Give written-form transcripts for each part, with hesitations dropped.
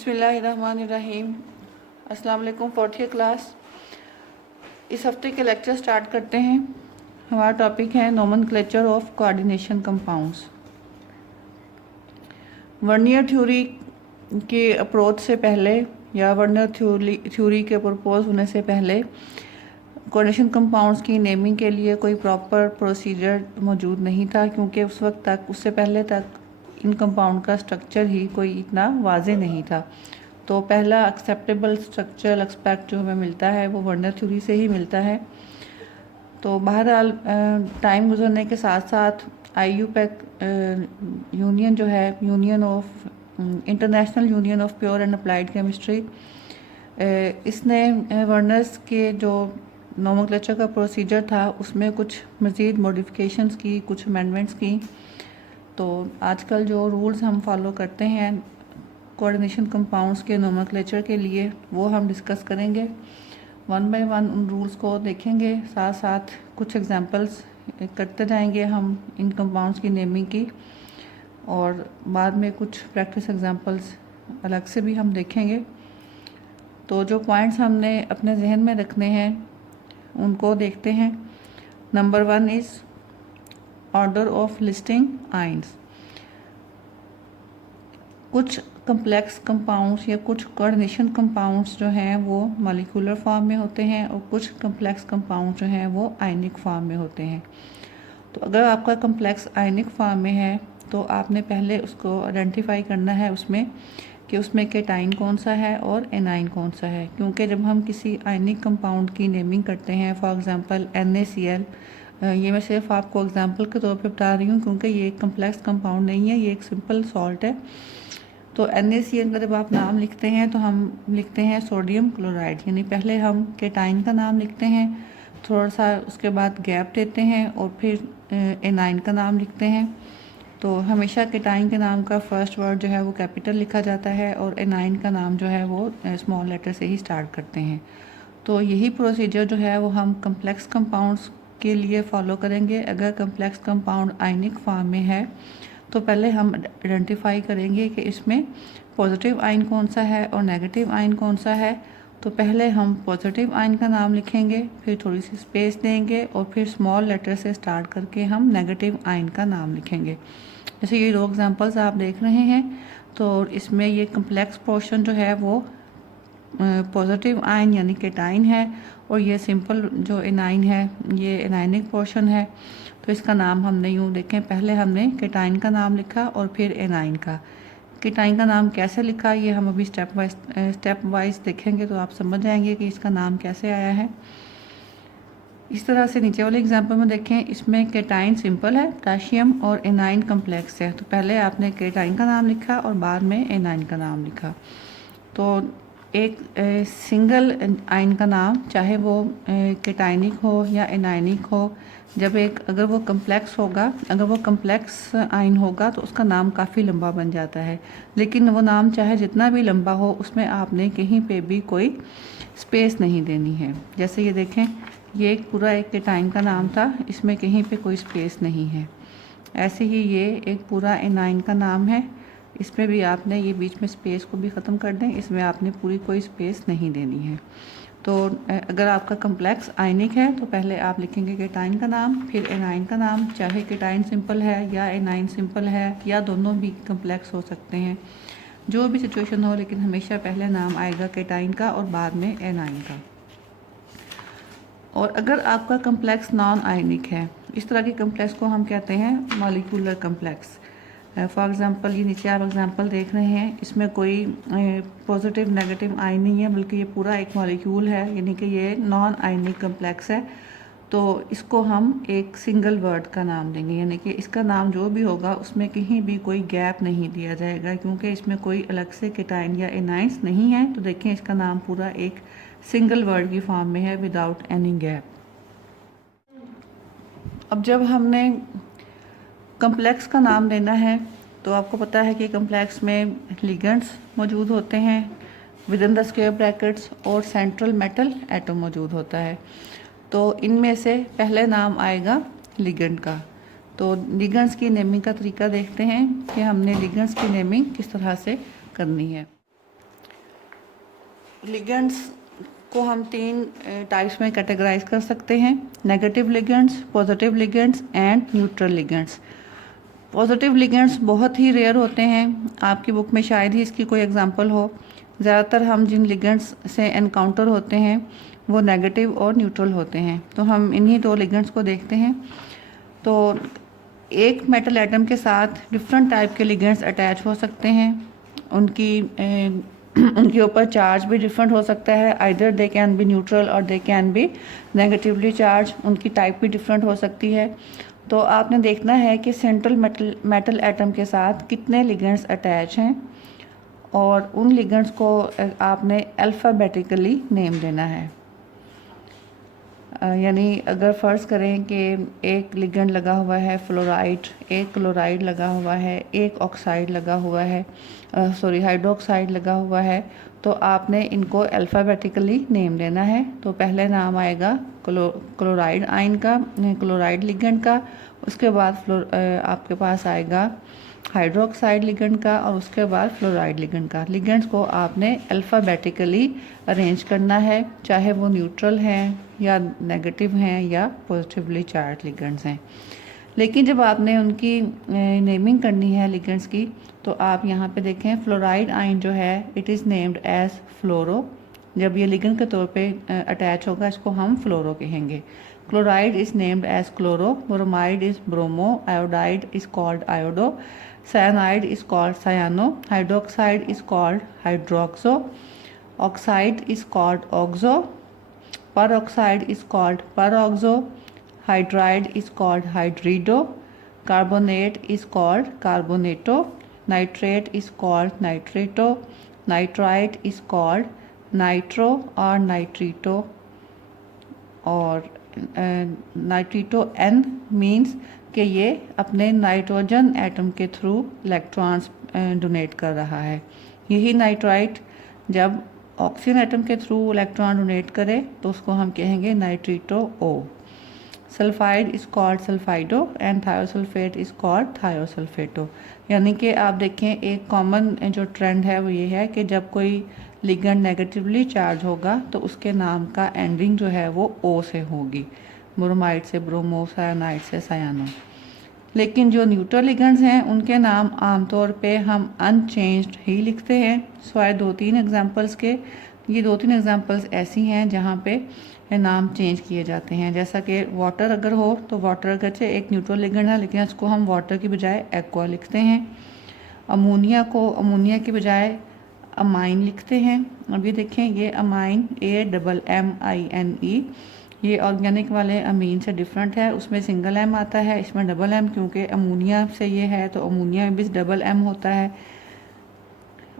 बिस्मिल्लाहिर्रहमानिर्रहीम। अस्सलाम वालेकुम। 4th class. इस हफ्ते के लेक्चर स्टार्ट करते हैं। हमारा टॉपिक है nomenclature of coordination compounds. Vernier theory के अप्रोच से पहले या वर्नियर थ्योरी के प्रपोज होने से पहले कोऑर्डिनेशन कंपाउंड्स की नेमिंग के लिए कोई प्रॉपर प्रोसीजर मौजूद नहीं था, क्योंकि उस वक्त तक, उससे पहले तक इन कंपाउंड का स्ट्रक्चर ही कोई इतना वाजे नहीं था। तो पहला एक्सेप्टेबल स्ट्रक्चरल एस्पेक्ट जो हमें मिलता है वो वर्नियर थ्योरी से ही मिलता है। तो बहरहाल टाइम गुजरने के साथ साथ IUPAC यूनियन जो है, union of international union of pure and applied chemistry, इसने वर्नर्स के जो नोमेनक्लेचर का प्रोसीजर था उसमें कुछ मज़ीद मॉडिफिकेशंस की, कुछ अमेंडमेंट्स की। तो आजकल जो रूल्स हम फॉलो करते हैं कोऑर्डिनेशन कंपाउंड्स के नोमेनक्लेचर के लिए, वो हम डिस्कस करेंगे। वन बाय वन उन रूल्स को देखेंगे, साथ साथ कुछ एग्जांपल्स करते जाएंगे हम इन कंपाउंड्स की नेमिंग की, और बाद में कुछ प्रैक्टिस एग्जांपल्स अलग से भी हम देखेंगे। तो जो पॉइंट्स हमने अपने जहन में रखने हैं उनको देखते हैं। Number 1 is order of listing ions. कुछ कम्प्लेक्स कंपाउंड्स या कुछ कोऑर्डिनेशन कंपाउंड्स जो हैं वो मॉलिक्यूलर फॉर्म में होते हैं, और कुछ कम्प्लेक्स कंपाउंड जो हैं वो आयनिक फॉर्म में होते हैं। तो अगर आपका कम्प्लेक्स आयनिक फॉर्म में है तो आपने पहले उसको आइडेंटिफाई करना है उसमें कि उसमें केटाइन कौन सा है और एनाइन कौन सा है। क्योंकि जब हम किसी आयनिक कंपाउंड की नेमिंग करते हैं, फॉर एग्जांपल NaCl, ये मैं सिर्फ आपको एग्जांपल के तौर पे बता रही हूँ क्योंकि ये एक कम्प्लेक्स कंपाउंड नहीं है, ये एक सिंपल सॉल्ट है। तो NaCl का जब आप नाम लिखते हैं तो हम लिखते हैं सोडियम क्लोराइड, यानी पहले हम केटाइन का नाम लिखते हैं, थोड़ा सा उसके बाद गैप देते हैं और फिर एनाइन का नाम लिखते हैं। तो हमेशा केटाइन के नाम का फर्स्ट वर्ड जो है वो कैपिटल लिखा जाता है, और एनाइन का नाम जो है वो स्मॉल लेटर से ही स्टार्ट करते हैं। तो यही प्रोसीजर जो है वो हम कम्प्लेक्स कंपाउंड्स के लिए फॉलो करेंगे। अगर कम्प्लेक्स कंपाउंड आयनिक फॉर्म में है तो पहले हम आइडेंटिफाई करेंगे कि इसमें पॉजिटिव आयन कौन सा है और नेगेटिव आयन कौन सा है। तो पहले हम पॉजिटिव आयन का नाम लिखेंगे, फिर थोड़ी सी स्पेस देंगे और फिर स्मॉल लेटर से स्टार्ट करके हम नेगेटिव आयन का नाम लिखेंगे। जैसे ये 2 एग्जांपल्स आप देख रहे हैं, तो इसमें ये कम्प्लेक्स पोर्शन जो है वो पॉजिटिव आयन यानी केटाइन है, और ये सिंपल जो एनाइन है ये एनाइनिक पोर्शन है। तो इसका नाम हमने यूँ देखें, पहले हमने केटाइन का नाम लिखा और फिर एनाइन का। केटाइन का नाम कैसे लिखा ये हम अभी स्टेप वाइज देखेंगे, तो आप समझ जाएंगे कि इसका नाम कैसे आया है। इस तरह से नीचे वाले एग्जाम्पल में देखें, इसमें केटाइन सिंपल है, पोटेशियम, और एनाइन कम्प्लेक्स है। तो पहले आपने केटाइन का नाम लिखा और बाद में एनाइन का नाम लिखा। तो एक सिंगल आयन का नाम, चाहे वो केटाइनिक हो या एनाइनिक हो, जब अगर वो कम्प्लेक्स होगा, अगर वो कम्प्लेक्स आयन होगा तो उसका नाम काफ़ी लंबा बन जाता है। लेकिन वो नाम चाहे जितना भी लंबा हो, उसमें आपने कहीं पे भी कोई स्पेस नहीं देनी है। जैसे ये देखें, ये पूरा एक केटाइन का नाम था, इसमें कहीं पे कोई स्पेस नहीं है। ऐसे ही ये एक पूरा एनाइन का नाम है, इसमें भी आपने ये बीच में स्पेस को भी ख़त्म कर दें, इसमें आपने पूरी कोई स्पेस नहीं देनी है। तो अगर आपका कम्प्लेक्स आयनिक है तो पहले आप लिखेंगे केटाइन का नाम, फिर एनाइन का नाम, चाहे केटाइन सिंपल है या एनाइन सिंपल है या दोनों भी कम्प्लेक्स हो सकते हैं, जो भी सिचुएशन हो, लेकिन हमेशा पहले नाम आएगा केटाइन का और बाद में एनाइन का। और अगर आपका कम्प्लेक्स नॉन आयनिक है, इस तरह के कम्प्लेक्स को हम कहते हैं मॉलिक्यूलर कम्प्लेक्स। फॉर एग्ज़ाम्पल ये नीचे आप एग्जांपल देख रहे हैं, इसमें कोई पॉजिटिव नेगेटिव आयन नहीं है, बल्कि ये पूरा एक मॉलिक्यूल है, यानी कि ये नॉन आयनिक कम्प्लेक्स है। तो इसको हम एक सिंगल वर्ड का नाम देंगे, यानी कि इसका नाम जो भी होगा उसमें कहीं भी कोई गैप नहीं दिया जाएगा, क्योंकि इसमें कोई अलग से केटाइन या एनाइंस नहीं है। तो देखें, इसका नाम पूरा एक सिंगल वर्ड की फॉर्म में है, विदाउट एनी गैप। अब जब हमने कम्प्लेक्स का नाम देना है तो आपको पता है कि कम्प्लेक्स में लिगेंड्स मौजूद होते हैं with in the square brackets, और सेंट्रल मेटल एटम मौजूद होता है। तो इनमें से पहले नाम आएगा लिगेंड का। तो लिगेंड्स की नेमिंग का तरीका देखते हैं कि हमने लिगेंड्स की नेमिंग किस तरह से करनी है। लिगेंड्स को हम 3 टाइप्स में कैटेगराइज कर सकते हैं, negative ligands, positive ligands and neutral ligands. Positive ligands बहुत ही रेयर होते हैं, आपकी बुक में शायद ही इसकी कोई एग्जांपल हो। ज़्यादातर हम जिन लिगेंड्स से एनकाउंटर होते हैं वो नेगेटिव और न्यूट्रल होते हैं। तो हम इन्हीं 2 लिगेंड्स को देखते हैं। तो एक मेटल एटम के साथ डिफरेंट टाइप के लिगेंड्स अटैच हो सकते हैं, उनके ऊपर चार्ज भी डिफरेंट हो सकता है, either they can be neutral और they can be negatively charge, उनकी टाइप भी डिफरेंट हो सकती है। तो आपने देखना है कि सेंट्रल मेटल एटम के साथ कितने लिगेंड्स अटैच हैं और उन लिगेंड्स को आपने अल्फ़ाबेटिकली नेम देना है। यानी अगर फ़र्ज़ करें कि एक लिगेंड लगा हुआ है फ्लोराइड, एक क्लोराइड लगा हुआ है, एक ऑक्साइड लगा हुआ है, हाइड्रोक्साइड लगा हुआ है, तो आपने इनको अल्फ़ाबेटिकली नेम देना है। तो पहले नाम आएगा क्लोराइड आयन का, क्लोराइड लिगेंड का, उसके बाद आपके पास आएगा हाइड्रोक्साइड लिगेंड का और उसके बाद फ्लोराइड लिगेंड का। लिगेंड्स को आपने अल्फ़ाबेटिकली अरेंज करना है, चाहे वो न्यूट्रल हैं या नेगेटिव हैं या पॉजिटिवली चार्ज लिगेंड्स हैं। लेकिन जब आपने उनकी नेमिंग करनी है लिगेंड्स की, तो आप यहाँ पे देखें फ्लोराइड आयन जो है इट इज़ नेम्ड एज फ्लोरो। जब ये लिगेंड के तौर पे अटैच होगा इसको हम फ्लोरो कहेंगे। Chloride is named as chloro, bromide is bromo, iodide is called iodo, cyanide is called cyano, hydroxide is called hydroxo, oxide is called oxo, peroxide is called peroxo, hydride is called hydrido, carbonate is called carbonato, nitrate is called nitrato, nitrite is called nitro or nitrito, और नाइट्रीटो n means कि ये अपने nitrogen atom के through electrons donate कर रहा है। यही nitrite जब ऑक्सीजन एटम के थ्रू इलेक्ट्रॉन डोनेट करे तो उसको हम कहेंगे nitrito O. Sulphide is called sulphido and thiosulphate is called thiosulphato. यानी कि आप देखें एक कॉमन जो ट्रेंड है वो ये है कि जब कोई लिगेंड नेगेटिवली चार्ज होगा तो उसके नाम का एंडिंग जो है वो ओ से होगी, ब्रोमाइड से ब्रोमो, साइनाइड से सायानो। लेकिन जो न्यूट्रल लिगेंड्स हैं उनके नाम आमतौर पे हम अनचेंज्ड ही लिखते हैं, सिवाय 2-3 एग्जांपल्स के। ये 2-3 एग्जांपल्स ऐसी हैं जहाँ पे नाम चेंज किए जाते हैं। जैसा कि वाटर अगर हो तो वाटर अगरचे एक न्यूट्रल लिगेंड है लेकिन उसको हम वाटर की बजाय एक्वा लिखते हैं। अमोनिया को अमोनिया की बजाय अमाइन लिखते हैं। अभी देखें ये अमाइन AMMINE, ये ऑर्गेनिक वाले अमीन से डिफरेंट है, उसमें सिंगल एम आता है, इसमें डबल एम, क्योंकि अमोनिया से ये है तो अमोनिया में भी डबल एम होता है।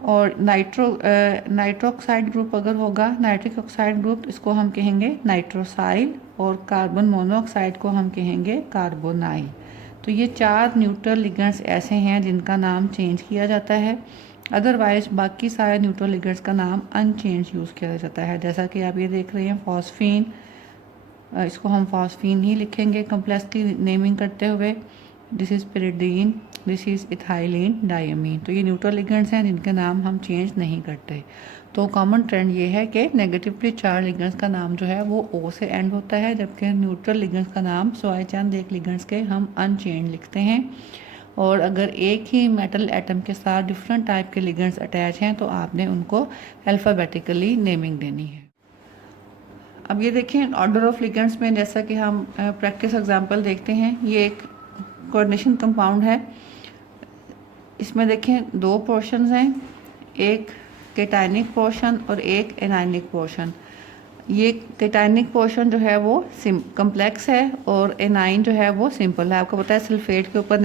और नाइट्रोक्साइड ग्रुप अगर होगा, नाइट्रिक ऑक्साइड ग्रुप, इसको हम कहेंगे नाइट्रोसाइल, और कार्बन मोनोऑक्साइड को हम कहेंगे कार्बोनाइल। तो ये 4 न्यूट्रल लिगेंड्स ऐसे हैं जिनका नाम चेंज किया जाता है, अदरवाइज बाकी सारे न्यूट्रल लिगेंड्स का नाम अनचेंज यूज़ किया जाता है। जैसा कि आप ये देख रहे हैं फॉस्फीन, इसको हम फॉस्फीन ही लिखेंगे कम्प्लेक्स की नेमिंग करते हुए। This is pyridine, this is ethylene diamine. तो ये न्यूट्रल लिगेंड्स हैं जिनके नाम हम चेंज नहीं करते। तो कॉमन ट्रेंड ये है कि नेगेटिवली चार्ज लिगेंड्स का नाम जो है वो ओ से एंड होता है, जबकि न्यूट्रल लिगेंड्स का नाम सिवाय चंद एक लिगेंड्स के हम अनचेंज लिखते हैं। और अगर एक ही मेटल एटम के साथ डिफरेंट टाइप के लिगेंड्स अटैच हैं तो आपने उनको अल्फ़ाबेटिकली नेमिंग देनी है। अब ये देखें ऑर्डर ऑफ लिगेंड्स में, जैसा कि हम प्रैक्टिस एग्जांपल देखते हैं, ये एक कोऑर्डिनेशन कंपाउंड है। इसमें देखें 2 पोर्शंस हैं, एक केटायनिक पोर्शन और एक एनायनिक पोर्शन। ये केटायनिक पोर्शन जो है वो कम्प्लेक्स है और एनाइन जो है वो सिंपल है। आपको पता है सल्फेट के ऊपर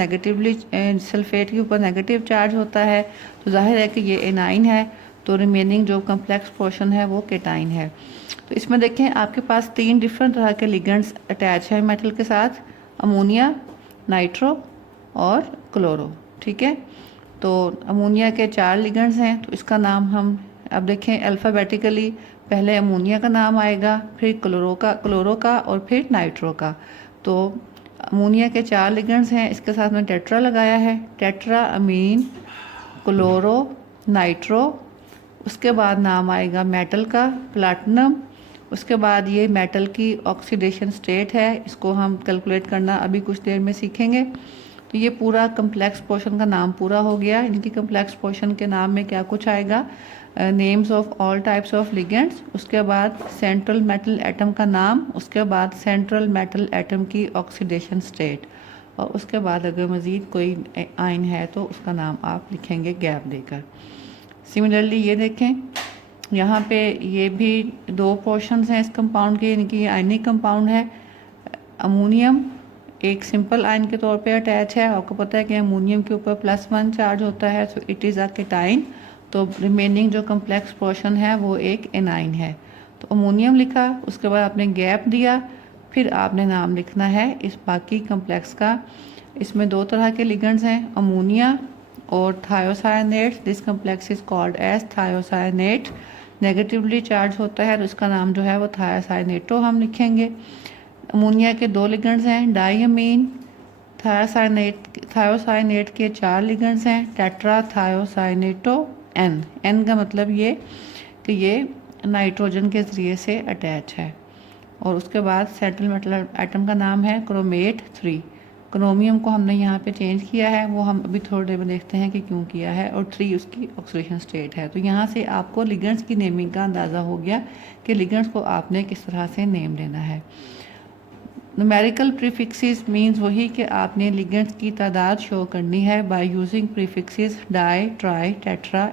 नेगेटिव चार्ज होता है, तो जाहिर है कि ये एनाइन है, तो रिमेनिंग जो कम्प्लेक्स पोर्शन है वो केटाइन है। तो इसमें देखें आपके पास 3 डिफरेंट तरह के लिगेंड्स अटैच है मेटल के साथ, अमोनिया, नाइट्रो और क्लोरो। ठीक है, तो अमोनिया के 4 लिगेंड्स हैं, तो इसका नाम हम अब देखें अल्फ़ाबेटिकली, पहले अमोनिया का नाम आएगा, फिर क्लोरो का और फिर नाइट्रो का। तो अमोनिया के 4 लिगेंड्स हैं, इसके साथ में टेट्रा लगाया है, टेट्रा अमीन क्लोरो नाइट्रो। उसके बाद नाम आएगा मेटल का, प्लैटिनम। उसके बाद ये मेटल की ऑक्सीडेशन स्टेट है, इसको हम कैलकुलेट करना अभी कुछ देर में सीखेंगे। तो ये पूरा कम्प्लेक्स पोर्शन का नाम पूरा हो गया। इनकी कम्प्लेक्स पोर्शन के नाम में क्या कुछ आएगा, names of all types of ligands, उसके बाद सेंट्रल मेटल एटम का नाम, उसके बाद सेंट्रल मेटल एटम की ऑक्सीडेशन स्टेट, और उसके बाद अगर मज़ीद कोई आयन है तो उसका नाम आप लिखेंगे गैप देकर। सिमिलरली ये देखें, यहाँ पे ये भी दो पोर्शंस हैं इस कंपाउंड के, इनकी आयनिक कंपाउंड है। अमोनियम एक सिंपल आयन के तौर पे अटैच है। आपको पता है कि अमोनियम के ऊपर +1 चार्ज होता है, so it is a cation. तो रिमेनिंग जो कम्प्लेक्स पोर्शन है वो एक एनाइन है। तो अमोनियम लिखा, उसके बाद आपने गैप दिया, फिर आपने नाम लिखना है इस बाकी कम्प्लेक्स का। इसमें दो तरह के लिगेंड्स हैं, अमोनिया और thiocyanate. This complex is called as thiocyanate. Negatively charge होता है तो इसका नाम जो है वो थायोसायनेटो हम लिखेंगे। अमोनिया के दो लिगेंड्स हैं, डाइअमीन। थायोसायनेट के 4 लिगेंड्स हैं, टेट्रा थायोसायनेटो एन। एन का मतलब ये कि ये नाइट्रोजन के ज़रिए से अटैच है। और उसके बाद सेंट्रल मेटल एटम का नाम है क्रोमेट 3। क्रोमियम को हमने यहाँ पे चेंज किया है, वो हम अभी थोड़ी देर में देखते हैं कि क्यों किया है। और 3 उसकी ऑक्सीडेशन स्टेट है। तो यहाँ से आपको लिगेंड्स की नेमिंग का अंदाज़ा हो गया कि लिगेंड्स को आपने किस तरह से नेम देना है। न्यूमेरिकल प्रीफिक्सेस मींस वही कि आपने लिगेंड्स की तादाद शो करनी है by using prefixes di, tri, tetra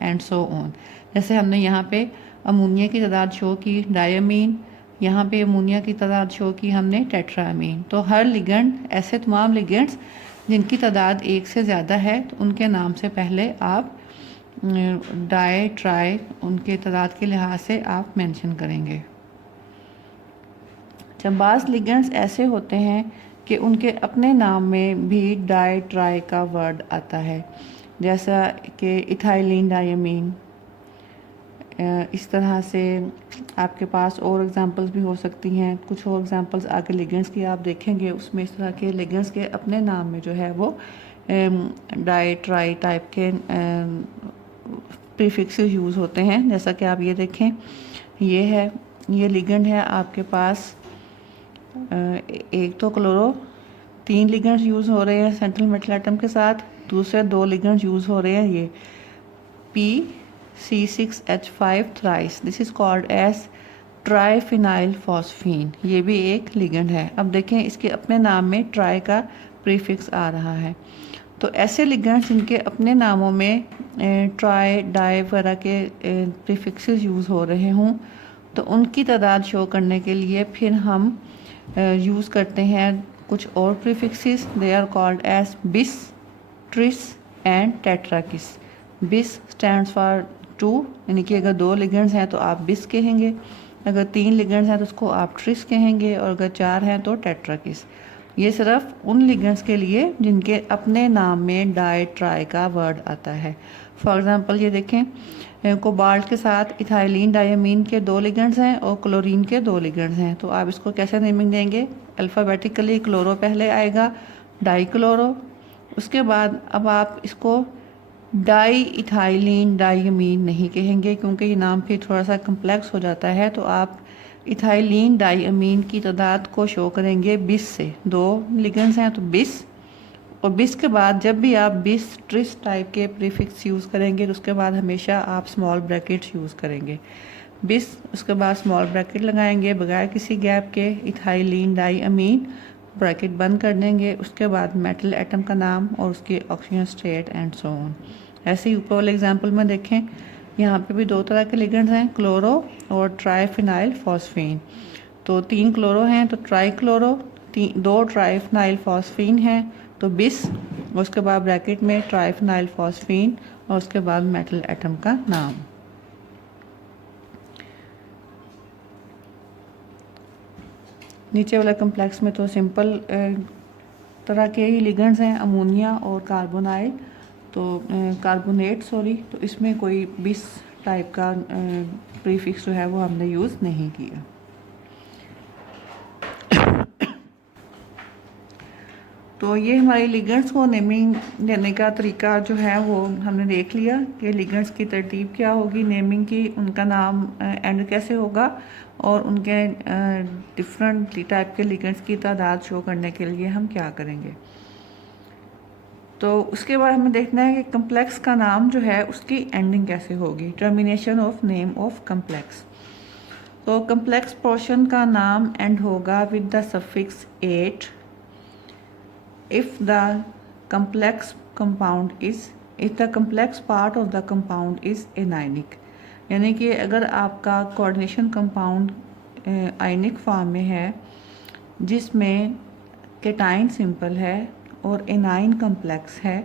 and so on. जैसे हमने यहाँ पे अमोनिया की तादाद शो की डायमीन, यहाँ पे अमोनिया की तादाद शो की हमने टेट्रामीन। तो हर लिगेंड, ऐसे तमाम लिगेंड्स जिनकी तादाद एक से ज़्यादा है तो उनके नाम से पहले आप डाई, ट्राई उनके तादाद के लिहाज से आप मेंशन करेंगे। जब बाज़ लिगेंड्स ऐसे होते हैं कि उनके अपने नाम में भी डाई, ट्राई का वर्ड आता है, जैसा कि इथाइलिन डायमीन। इस तरह से आपके पास और एग्जांपल्स भी हो सकती हैं। कुछ और एग्जांपल्स आगे लिगेंड्स की आप देखेंगे, उसमें इस तरह के लिगेंड्स के अपने नाम में जो है वो डाई, ट्राई टाइप के प्रीफिक्सेस यूज़ होते हैं। जैसा कि आप ये देखें, ये लिगेंड है आपके पास, एक तो क्लोरो, 3 लिगेंड्स यूज़ हो रहे हैं सेंट्रल मेटल एटम के साथ, दूसरे 2 लिगेंड्स यूज़ हो रहे हैं ये PC6H5 thrice. This is called as triphenyl phosphine. ये भी एक लिगेंड है। अब देखें इसके अपने नाम में ट्राई का प्रीफिक्स आ रहा है। तो ऐसे लिगेंड्स जिनके अपने नामों में ट्राई, डाई वगैरह के प्रीफिक्सेस यूज़ हो रहे हों तो उनकी तादाद शो करने के लिए फिर हम यूज़ करते हैं कुछ और prefixes. They are called as bis, tris and tetrakis. Bis stands for 2, यानी कि अगर 2 लिगेंड्स हैं तो आप बिस कहेंगे, अगर 3 लिगेंड्स हैं तो उसको आप ट्रिस कहेंगे, और अगर 4 हैं तो टेट्राकिस। ये सिर्फ उन लिगेंड्स के लिए जिनके अपने नाम में डाई, ट्राई का वर्ड आता है। फॉर एग्ज़ाम्पल ये देखें, कोबाल्ट के साथ इथाइलिन डायमीन के 2 लिगेंड्स हैं और क्लोरीन के 2 लिगेंड्स हैं। तो आप इसको कैसे नेमिंग देंगे? अल्फ़ाबेटिकली क्लोरो पहले आएगा, डाई क्लोरो, उसके बाद अब आप इसको डाई इथाइलिन डायमीन नहीं कहेंगे क्योंकि ये नाम फिर थोड़ा सा कम्प्लेक्स हो जाता है। तो आप इथाइलिन डायमीन की तादाद को शो करेंगे बिस से। 2 लिगेंड्स हैं तो बिस, और बिस के बाद जब भी आप बिस, ट्रिस टाइप के प्रीफिक्स यूज़ करेंगे तो उसके बाद हमेशा आप स्मॉल ब्रैकेट्स यूज़ करेंगे। बिस, उसके बाद स्मॉल ब्रैकेट लगाएंगे बगैर किसी गैप के, इथाइलिन डायमीन, ब्रैकेट बंद कर देंगे, उसके बाद मेटल एटम का नाम और उसकी oxygen state and so on. ऐसे ही ऊपर वाले एग्जांपल में देखें, यहाँ पे भी 2 तरह के लिगेंड्स हैं, क्लोरो और ट्राइफिनाइल फॉस्फीन। तो 3 क्लोरो हैं तो ट्राई क्लोरो, 2 ट्राइफिनाइल फॉस्फीन हैं तो बिस, उसके बाद ब्रैकेट में ट्राइफिनाइल फॉस्फीन और उसके बाद मेटल एटम का नाम। नीचे वाला कम्प्लेक्स में तो सिंपल तरह के ही लिगेंड्स हैं, अमोनिया और कार्बोनाइल, तो कार्बोनेट सॉरी। तो इसमें कोई बिस टाइप का प्रीफिक्स जो है वो हमने यूज़ नहीं किया। तो ये हमारे लिगेंड्स को नेमिंग देने का तरीका जो है वो हमने देख लिया कि लिगेंड्स की तरतीब क्या होगी नेमिंग की, उनका नाम एंड कैसे होगा और उनके डिफरेंट टाइप के लिगेंड्स की तादाद शो करने के लिए हम क्या करेंगे। तो उसके बाद हमें देखना है कि कम्प्लेक्स का नाम जो है उसकी एंडिंग कैसे होगी, termination of name of complex. तो कम्प्लेक्स पोर्शन का नाम एंड होगा with the suffix ate if the complex part of the compound is anionic, यानी कि अगर आपका कोऑर्डिनेशन कंपाउंड आयनिक फॉर्म में है जिसमें केटाइन सिंपल है और एनाइन कम्प्लेक्स है,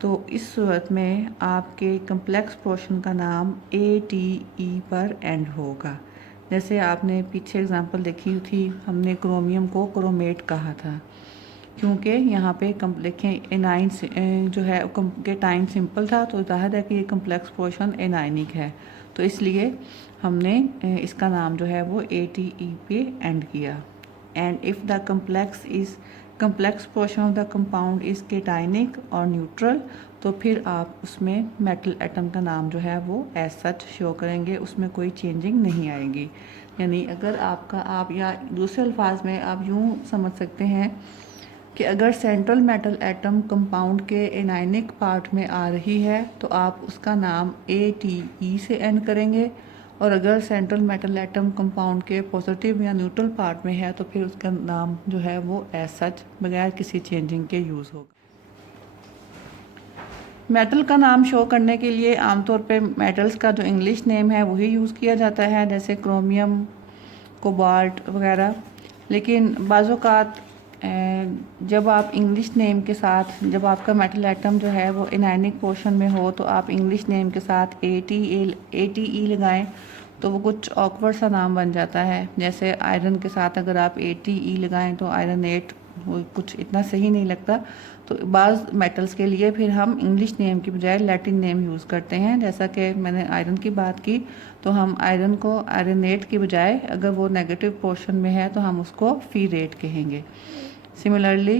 तो इस सूरत में आपके कम्प्लेक्स पोर्शन का नाम ATE पर एंड होगा। जैसे आपने पीछे एग्जांपल देखी थी, हमने क्रोमियम को क्रोमेट कहा था क्योंकि यहाँ पे देखें एनाइन जो है केटाइन सिंपल था, तो जाहिर है कि ये कम्प्लेक्स पोर्शन एनाइनिक है, तो इसलिए हमने इसका नाम जो है वो ATE पे एंड किया। And if the complex portion of the compound is केटाइनिक और न्यूट्रल, तो फिर आप उसमें मेटल एटम का नाम जो है वो एज सच शो करेंगे, उसमें कोई चेंजिंग नहीं आएगी। यानी अगर आप या दूसरे अल्फाज में आप यूँ समझ सकते हैं कि अगर सेंट्रल मेटल एटम कंपाउंड के एनाइनिक पार्ट में आ रही है तो आप उसका नाम ATE से एंड करेंगे, और अगर सेंट्रल मेटल एटम कंपाउंड के पॉजिटिव या न्यूट्रल पार्ट में है तो फिर उसका नाम जो है वो एज सच बगैर किसी चेंजिंग के यूज़ होगा। मेटल का नाम शो करने के लिए आमतौर पे मेटल्स का जो इंग्लिश नेम है वही यूज़ किया जाता है, जैसे क्रोमियम, कोबाल्ट वगैरह। लेकिन बाज़ जब आप इंग्लिश नेम के साथ, जब आपका मेटल एटम जो है वो एनाइनिक पोर्शन में हो, तो आप इंग्लिश नेम के साथ ATE लगाएं तो वो कुछ ऑकवर्ड सा नाम बन जाता है। जैसे आयरन के साथ अगर आप ATE लगाएं तो आयरनेट, वो कुछ इतना सही नहीं लगता। तो बाज़ मेटल्स के लिए फिर हम इंग्लिश नेम की बजाय लैटिन नेम यूज़ करते हैं। जैसा कि मैंने आयरन की बात की, तो हम आयरन को आयरनेट की बजाय अगर वो नेगेटिव पोर्शन में है तो हम उसको फीरेट कहेंगे। सिमिलरली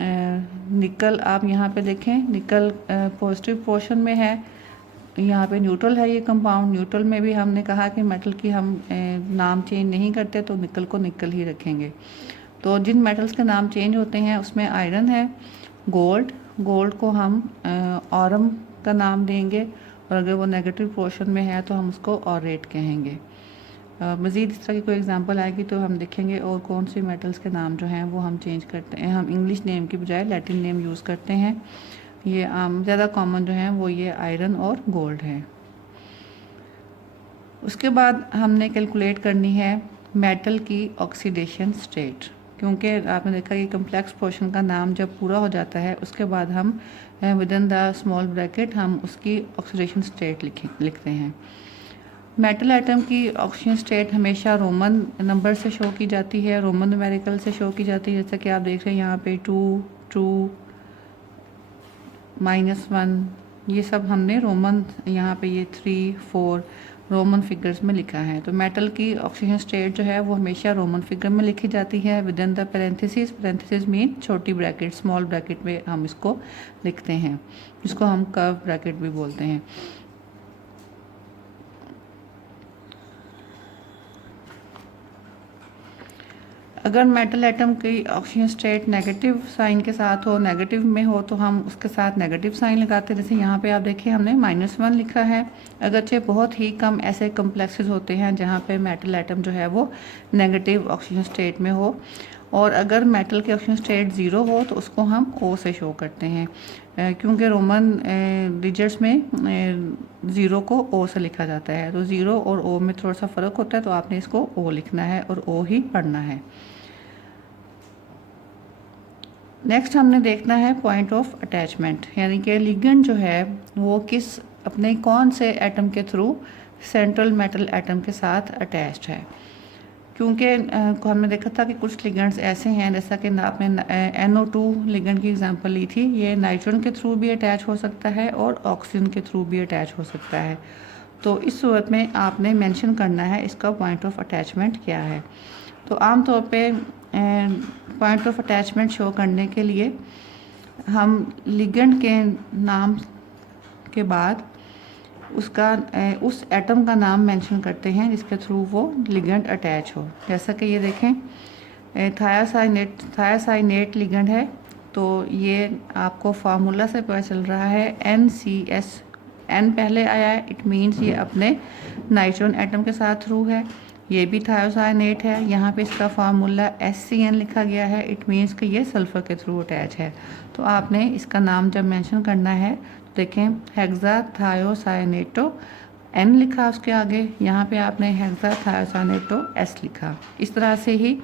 निकल, आप यहाँ पे देखें, निकल पॉजिटिव पोर्शन में है, यहाँ पे न्यूट्रल है ये कंपाउंड। न्यूट्रल में भी हमने कहा कि मेटल की हम नाम चेंज नहीं करते, तो निकल को निकल ही रखेंगे। तो जिन मेटल्स के नाम चेंज होते हैं उसमें आयरन है, गोल्ड को हम ऑरम का नाम देंगे, और अगर वो नेगेटिव पोर्शन में है तो हम उसको ऑरेट कहेंगे। मज़ीद इस तरह की कोई एग्जांपल आएगी तो हम देखेंगे और कौन सी मेटल्स के नाम जो हैं वो हम चेंज करते हैं, हम इंग्लिश नेम की बजाय लैटिन नेम यूज़ करते हैं। ये ज़्यादा कॉमन जो हैं वो ये आयरन और गोल्ड है। उसके बाद हमने कैलकुलेट करनी है मेटल की ऑक्सीडेशन स्टेट, क्योंकि आपने देखा कि कम्प्लेक्स पोर्शन का नाम जब पूरा हो जाता है उसके बाद हम with in the small bracket हम उसकी ऑक्सीडेशन स्टेट लिखते हैं। मेटल एटम की ऑक्सीजन स्टेट हमेशा रोमन नंबर से शो की जाती है, रोमन न्यूमेरिकल से शो की जाती है। जैसा कि आप देख रहे हैं यहाँ पे 2, -1, ये सब हमने रोमन, यहाँ पे ये 3, 4 रोमन फिगर्स में लिखा है। तो मेटल की ऑक्सीजन स्टेट जो है वो हमेशा रोमन फिगर में लिखी जाती है with in the parenthesis mean छोटी ब्रैकेट, स्मॉल ब्रैकेट में हम इसको लिखते हैं, जिसको हम कर्व ब्रैकेट भी बोलते हैं। अगर मेटल एटम की ऑक्सीजन स्टेट नेगेटिव साइन के साथ हो, नेगेटिव में हो, तो हम उसके साथ नेगेटिव साइन लगाते हैं। जैसे यहाँ पे आप देखिए हमने -1 लिखा है। अगरचे बहुत ही कम ऐसे कम्प्लेक्सेस होते हैं जहाँ पे मेटल एटम जो है वो नेगेटिव ऑक्सीजन स्टेट में हो, और अगर मेटल की ऑक्सीजन स्टेट 0 हो तो उसको हम O से शो करते हैं, क्योंकि रोमन डिजिट्स में 0 को O से लिखा जाता है। तो 0 और O में थोड़ा सा फ़र्क होता है, तो आपने इसको O लिखना है और O ही पढ़ना है। नेक्स्ट हमने देखना है पॉइंट ऑफ अटैचमेंट, यानी कि लिगेंड जो है वो अपने कौन से एटम के थ्रू सेंट्रल मेटल एटम के साथ अटैच्ड है। क्योंकि हमने देखा था कि कुछ लिगेंड्स ऐसे हैं, जैसा कि आपने NO2 लिगेंड की एग्जांपल ली थी, ये नाइट्रोजन के थ्रू भी अटैच हो सकता है और ऑक्सीजन के थ्रू भी अटैच हो सकता है। तो इस सूरत में आपने मेंशन करना है इसका पॉइंट ऑफ अटैचमेंट क्या है। तो आम तौर पे पॉइंट ऑफ अटैचमेंट शो करने के लिए हम लिगेंड के नाम के बाद उसका उस एटम का नाम मेंशन करते हैं जिसके थ्रू वो लिगेंड अटैच हो। जैसा कि ये देखें थायासाइनेट लिगेंड है, तो ये आपको फार्मूला से पता चल रहा है NCS, N पहले आया है, इट मीन्स ये अपने नाइट्रोजन एटम के साथ थ्रू है। ये भी थायोसाइनेट है, यहाँ पे इसका फार्मूला SCN लिखा गया है, इट मीन्स कि ये सल्फ़र के थ्रू अटैच है। तो आपने इसका नाम जब मेंशन करना है तो देखें हेक्सा थायोसाइनेटो N लिखा उसके आगे, यहाँ पे आपने हेक्सा थायोसाइनेटो S लिखा। इस तरह से ही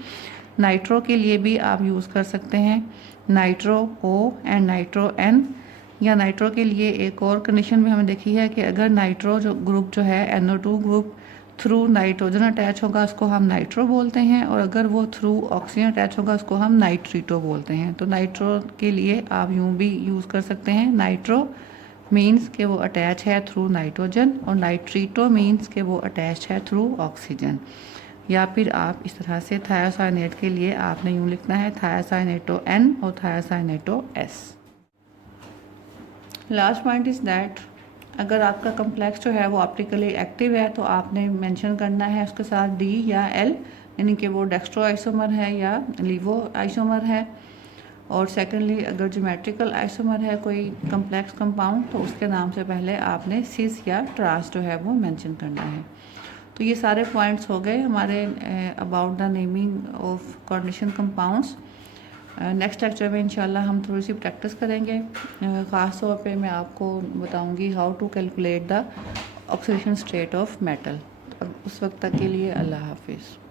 नाइट्रो के लिए भी आप यूज़ कर सकते हैं, nitro O and nitro N। या नाइट्रो के लिए एक और कंडीशन भी हमें देखी है कि अगर नाइट्रो जो ग्रुप जो है NO2 group through nitrogen attach होगा उसको हम नाइट्रो बोलते हैं, और अगर वो थ्रू ऑक्सीजन अटैच होगा उसको हम नाइट्रीटो बोलते हैं। तो नाइट्रो के लिए आप यूँ भी यूज़ कर सकते हैं, नाइट्रो मीन्स कि वो अटैच है थ्रू नाइट्रोजन, और नाइट्रीटो मीन्स कि वो अटैच है थ्रू ऑक्सीजन। या फिर आप इस तरह से थायोसाइनेट के लिए आपने यूँ लिखना है थायोसाइनेटो N और thiocyanato S। Last point is that अगर आपका कम्प्लेक्स जो है वो ऑप्टिकली एक्टिव है तो आपने मेंशन करना है उसके साथ D या L, यानी कि वो डेक्स्ट्रो आइसोमर है या लीवो आइसोमर है। और सेकेंडली अगर ज्योमेट्रिकल आइसोमर है कोई कम्प्लेक्स कंपाउंड तो उसके नाम से पहले आपने सिस या ट्रांस जो है वो मेंशन करना है। तो ये सारे पॉइंट्स हो गए हमारे about the naming of coordination compounds. Next lecture में इंशाल्लाह हम थोड़ी सी प्रैक्टिस करेंगे। ख़ास तौर पे मैं आपको बताऊंगी how to calculate the oxidation state of metal. उस वक्त तक के लिए अल्लाह हाफिज़।